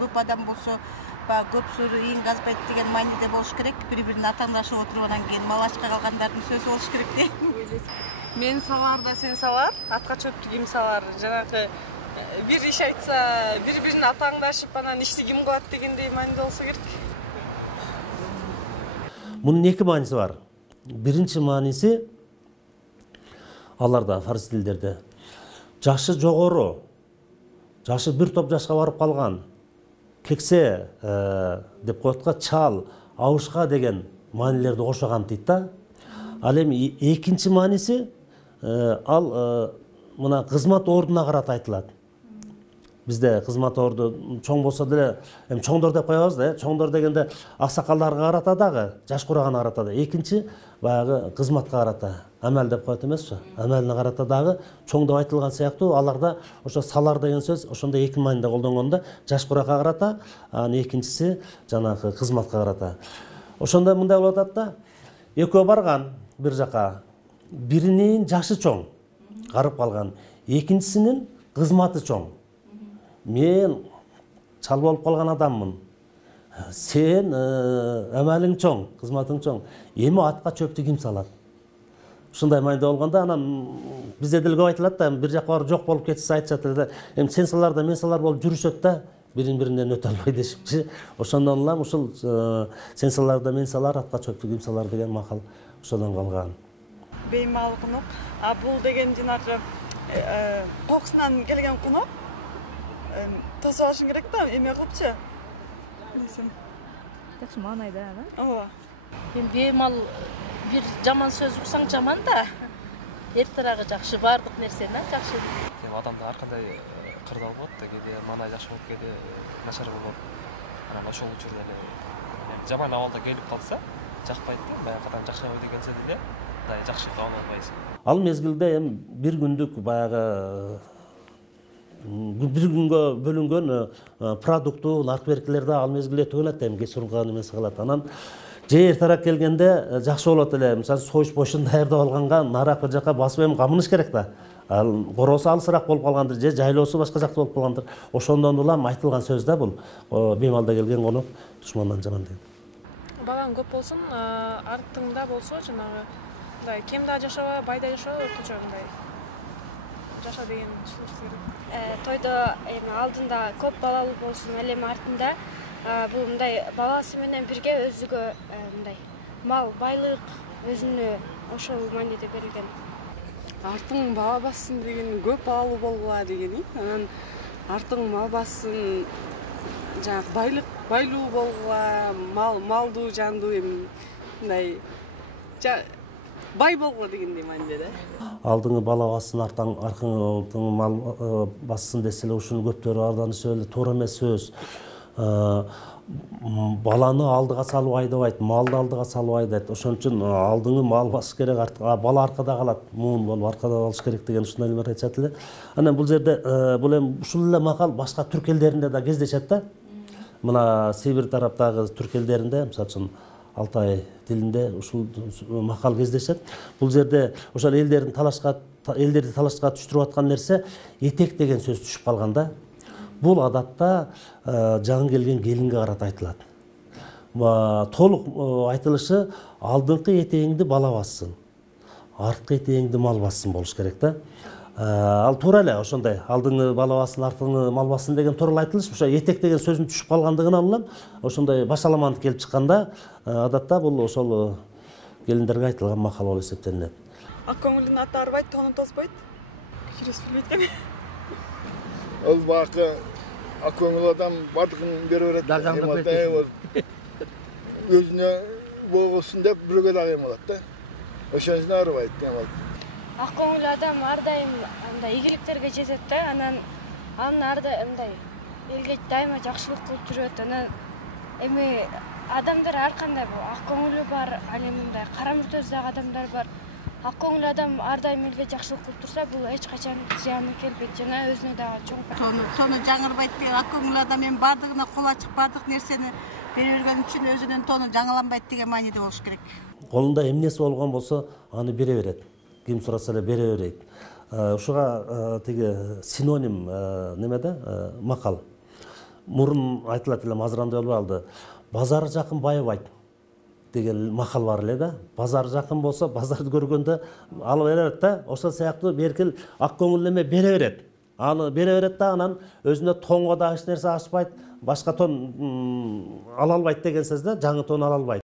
көп адам болсо баягы көп сууну ийин казбайт деген мааниде болуш керек. Бири-бирин атаңдашып отуруп анан кийин мал ачка калгандардын сөзү болуш керек да. Мен салар да сен салар, атка чөптү ким салар. Жанагы бир иш айтса, бири-бирин атаңдашып анан ишти ким кылат дегендей мааниде болсо керек. Мунун эки мааниси бар. Биринчи мааниси аларда фарс тилдерде жашы жогору, жашы бир топ жашка барып калган, кексе деп коет чал, абышка деген маанилерди кошогон дейт да. Ал эми экинчи мааниси ал мына кызмат ордуна карата айтылат. Бизде кызмат орду чоң болсо деле, эми чоңдор деп коебуз да, чоңдор дегенде аксакалдарга карата дагы, жаш кураган карата да. Экинчи баягы кызматка карата, амал деп коет эмеспи? Амалына карата дагы чоң деп айтылган сыяктуу, аларда ошо салар деген сөз ошондой эки мааниде колдонгондо, жаш куракка карата, анан экинчиси жанагы кызматка карата. Ошондо мындай болуп атат да, экөө барган бир жака, биринин жашы чоң, карып калган, экинчисинин кызматы чоң. Мен чал болуп калган адаммын. Сен амалың чоң, кызматың чоң. Эми атка чөптү ким салат? Ушундай майда болгондо анан бизде деле көп айтылат да, бир жака барып жок болуп кетсе айтышат да, эми сен салар да мен салар болуп жүрүшөт да, бирин-биринен өтө албай дешипчи. Ошондон улам ушул сен салар да мен салар, атка чөптү ким салар деген макал ошодон калган. Беймал кунук. А бул деген жанагы кокусунан келген кунук. Тосуп алышың керек да, эме кылыпчы. Жакшы маанайда, Ооба. Эми беймал бир жаман сөз уксаң жаман да. Эртерагы жакшы, бардык нерсени жакшы. Эми адамда ар кандай кырдаал болот да, кээде маанай жакшы болуп, кээде начар болот. Анан ошол учурда эле жаман абалда келип калса, жакпайт да, баягыдан жакшырабай дегенсе деле, мындай жакшы кабыл албайсың. Ал мезгилде эми бир күндүк баягы бир күнгө бөлүнгөн продукту, наркы беркилерди ал мезгилде төгөлөт, эми кечурунга эмеси калат. Анан же эртерээк келгенде жакшы болот эле, мисалы союш бошун даярдап алганга нарак бир жака басып эми камыныш керек да. Ал короосу алысыраак болуп калгандыр, же жайлоосу башка жакта болуп калгандыр. Ошондон улам айтылган сөз да бул. Беймалда келген конок душмандан жаман деген. Балаң көп болсун, артыңда болсо жанагы мындай кем да жашаба, бай да жашаба, орточо мындай жаша деген түшүнүш керек. Тойдо эми алдында көп балалуу болсун, ал эми артында бул мындай баласы менен бирге өзүгө мындай мал, байлык өзүнө ошол мааниде берилген. Артың бала бассын деген көп балалуу болгула дегени. Анан артың мал бассын, жанагы байлуу болгула, малдуу, жандуу эми мындай бай болгула дегендей мааниде да. Алдыңы бала бассын, аркаңы мал бассын деселе ушуну көптөрү арданышып эле туура эмес сөз. Баланы алдыга салып айдабайт, малды алдыга салып айдайт. Ошон үчүн алдыңы мал басыш керек, бала аркада калат, муун болуп аркада калыш керек деген ушундай эле айтышат эле. Анан бул жерде бул эми ушул эле макал башка түрк элдеринде да кездешет да. Мына Сибирь тараптагы түрк элдеринде, мисалы үчүн Алтай тилинде ушул макал кездешет. Бул жерде ошол элдерди талашка түштүрүп аткан нерсе этек деген сөз түшүп калган да. Бул адатта жаңы келген келинге карата айтылат. Толук айтылышы алдыңкы этегиңди бала бассын, арткы этегиңди мал бассын болуш керек да. Ал туура эле ошондой алдыңы бала бассын, арткыңы мал бассын деген туура эле айтылыш. Ошо этек деген сөздүн түшүп калгандыгынан улам ошондой башаламандык келип чыкканда адатта бул ошол келиндерге айтылган макал болуп эсептелинет. Ак көңүлдүн аты арбайт, тону тоспойт. Кичирес билбейт экен. Ол бакы ак көңүл адам бардыгын бере берет. Өзүнө болгосун деп бирөөгө дагы эме болот да. Ошон үчүн арбайт. Ак көңүл адам ар дайым мындай ийгиликтерге жетет да, анан ар дайым мындай элге дайыма жакшылык кылып жүрөт. Анан эми адамдар ар кандай ак көңүлү бар, ал эми мындай кара мүртөздөгү адамдар бар. Ак көңүл адам ар дайым элге жакшылык кылып турса, бул эч качан зыяны келбейт жана өзүнө дагы чоң. Тону жаңырбайт деген ак көңүл адам эми бардыгына кол ачык, бардык нерсени бере бергөн үчүн өзүнүн тону жаңыланбайт деген мааниде болуш керек. Колунда эмнеси болгон болсо, аны бере берет. Ким сураса эле бере берет. Ушуга тиги синоним немеде макал. мурун айтылат эле, азыр андай болуп алды. Базары жакын байыбайт деген макал бар эле да. Базар жакын болсо, базарды көргөндө алып берет да. Ошол сыяктуу беркил ак көңүл эме бере берет. Аны бере берет да, анан өзүнө тонго да эч нерсе ачпайт, башка тон ала албайт деген сөз да, жаңы тон ала албайт.